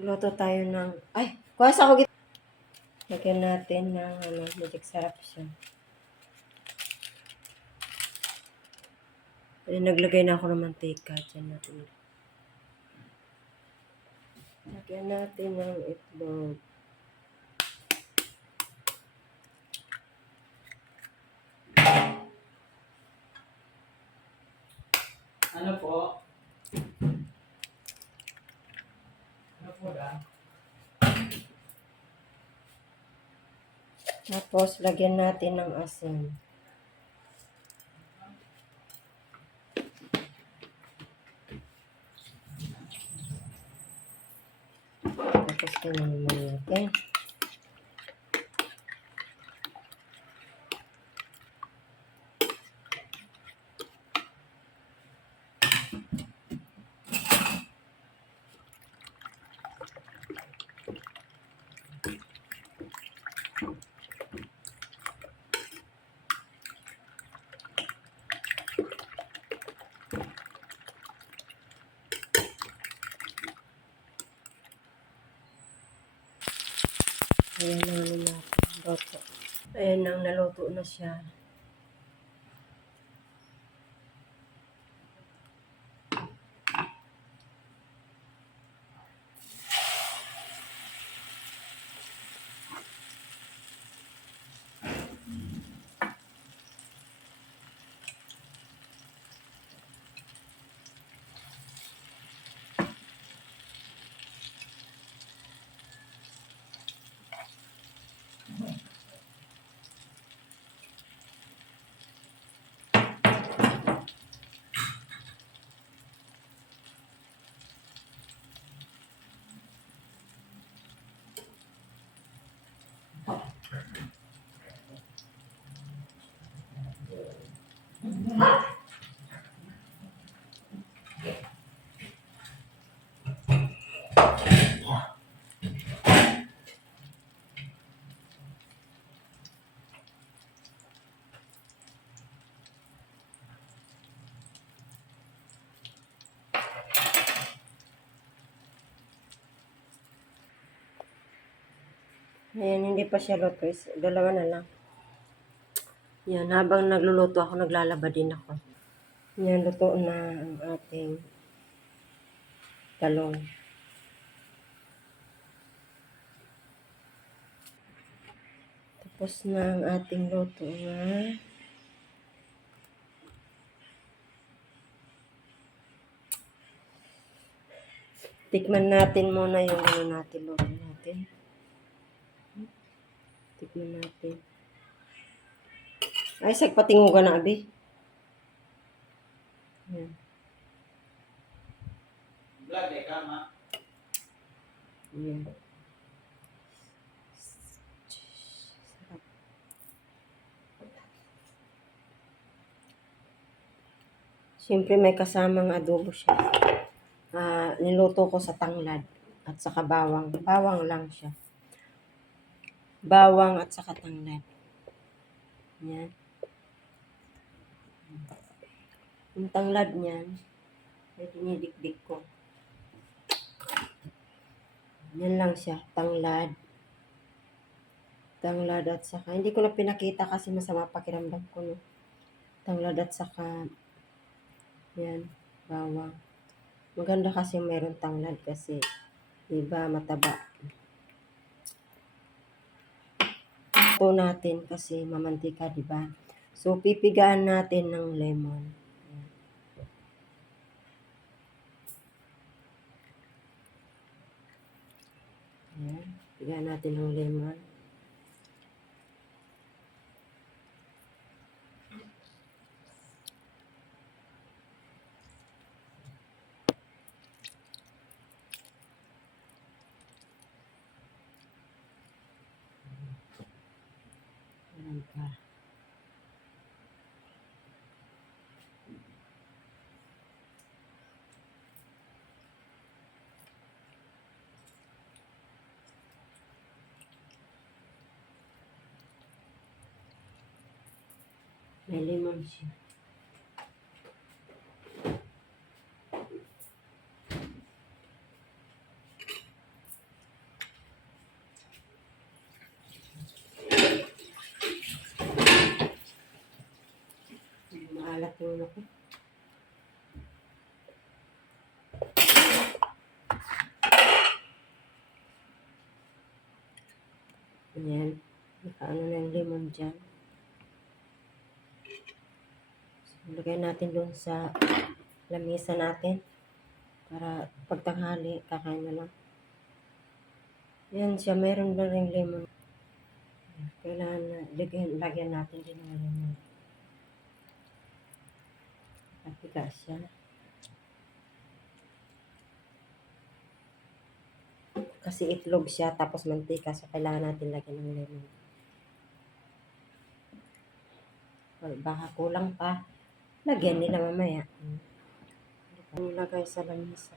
Luto tayo ng... Ay! Kuha sa ako. Lagyan natin ng ano, magic sarap siya. Eh, naglagay na ako ng mantika. Diyan natin. Lagyan natin ng itlog. Ano po? Ano po da? Tapos, lagyan natin ng asin. Tapos, naman natin. Ayan natin. Luto. Ayan na, naluto na siya. Ayan, hindi pa siya luto. Is- Dalawa na lang. Yan, habang nagluluto ako, naglalaba din ako. Yan, luto na ang ating talong. Tapos na ang ating luto nga. Tikman natin muna yung ano natin, luto natin. Tikman natin. Ay, sagpatingo ka na, abi. Yan. Vlog eh, kama. Yan. Sarap. Siyempre may kasamang adobo siya. Ah, niluto ko sa tanglad at saka bawang. Bawang lang siya. Bawang at saka tanglad. Yan. Yung tanglad niyan, ay dinidikdik ko. Yan lang siya, tanglad. Tanglad at saka, hindi ko na pinakita kasi masama pakiramdam ko, no. Tanglad at saka, yan, bawang. Maganda kasi meron tanglad kasi, diba, mataba. Ito natin kasi mamantika, diba? So, pipigaan natin ng lemon. Yan. Ayan. Natin ng lemon. Ayan pa. May lemon siya. Maalat yung ako. Ayan. Nakaano na yung lemon dyan. So, lagay natin doon sa lamesa natin. Para pagtanghali, kakain na lang. Yan siya, meron na rin lemon. Kailangan na, lagyan, lagyan natin din ng lemon. Napiga siya. Kasi itlog siya, tapos mantika. So, kailangan natin lagyan ng lemon. Baka kulang pa. Lagyan nila mamaya. Hmm. Ilagay sa lamesa.